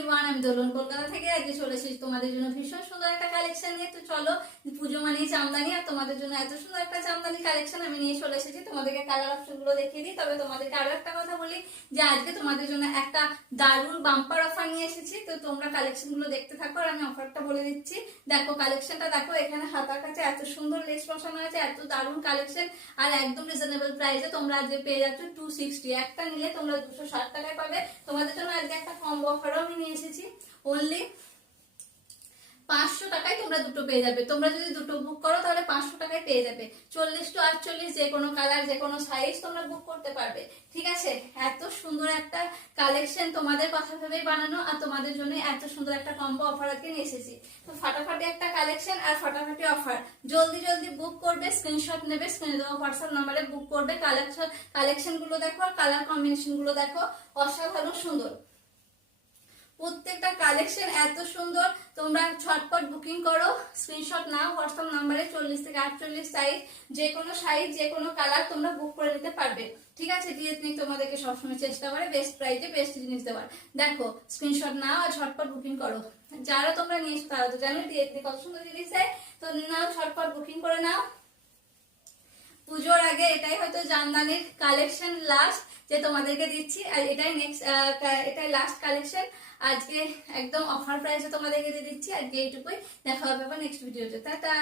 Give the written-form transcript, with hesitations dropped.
Everyone, আমি দোলন কলকাতা থেকে আজকে চলে এসেছি তোমাদের জন্য ভীষণ সুন্দর একটা কালেকশন নিয়ে। তো চলো, পুজো মানেই জামদানি, আর তোমাদের জন্য এত সুন্দর একটা জামদানি কালেকশন আমি নিয়ে চলে এসেছি। তোমাদেরকে কালার অপশন গুলো দেখিয়ে দিই। তবে তোমাদেরকে আরো একটা কথা বলি যে আজকে তোমাদের জন্য একটা দারুণ বাম্পার অফার নিয়ে এসেছি। তো তোমরা কালেকশন গুলো দেখতে থাকো আর আমি অফারটা বলে দিচ্ছি। দেখো কালেকশনটা দেখো, এখানে হাতার কাছে এত সুন্দর লেস বসানো আছে, এত দারুণ কালেকশন আর একদম রিজনেবল প্রাইসে তোমরা আজকে পেয়ে যাচ্ছ 260। একটা নিলে তোমরা 260 টাকায় পাবে। তোমাদের জন্য আজকে একটা কম্বো অফারও আমি নিয়ে এসেছি। অনলি 500 টাকায় তোমরা দুটো পেয়ে যাবে। তোমরা যদি দুটো বুক করো তাহলে 500 টাকায় পেয়ে যাবে। 40 to 48 যে কোনো কালার, যে কোনো সাইজ তোমরা বুক করতে পারবে। ঠিক আছে, এত সুন্দর একটা কালেকশন তোমাদের কথা ভেবেই বানানো, আর তোমাদের জন্য এত সুন্দর একটা কম্বো অফার আজকে নিয়ে এসেছি। তো ফাটাফাটি একটা কালেকশন আর ফাটাফাটি অফার, জলদি জলদি বুক করবে, স্ক্রিনশট নেবে, স্ক্রিনে দেওয়া হোয়াটসঅ্যাপ নাম্বারে বুক করবে। কালেকশন গুলো দেখো আর কালার কম্বিনেশন গুলো দেখো, অসাধারণ সুন্দর। প্রত্যেকটা কালেকশন এত সুন্দর, তোমরা ঝটপট বুকিং করো, স্ক্রিনশট নাও, হোয়াটসঅ্যাপ নাম্বারে 40 থেকে 48 সাইজ যে কোনো কালার তোমরা বুক করে নিতে পারবে। ঠিক আছে, ডিএথনিক তোমাদেরকে সবসময় চেষ্টা করে বেস্ট প্রাইসে বেস্ট জিনিস দেওয়ার। দেখো স্ক্রিনশট নাও আর ঝটপট বুকিং করো। যারা তোমরা নিয়েছো তারা তো জানো ডিএথনিক কত সুন্দর জিনিস দেয়। তো নাও, ঝটপট বুকিং করে নাও। পুজোর আগে এটাই হয়তো জামদানির কালেকশন লাস্ট যে তোমাদেরকে দিচ্ছি, আর এটাই লাস্ট কালেকশন আজকে, একদম অফার প্রাইসে তোমাদেরকে দিয়ে দিচ্ছি আজকে। এইটুকুই, দেখা হবে আবার নেক্সট ভিডিওতে। টাটা।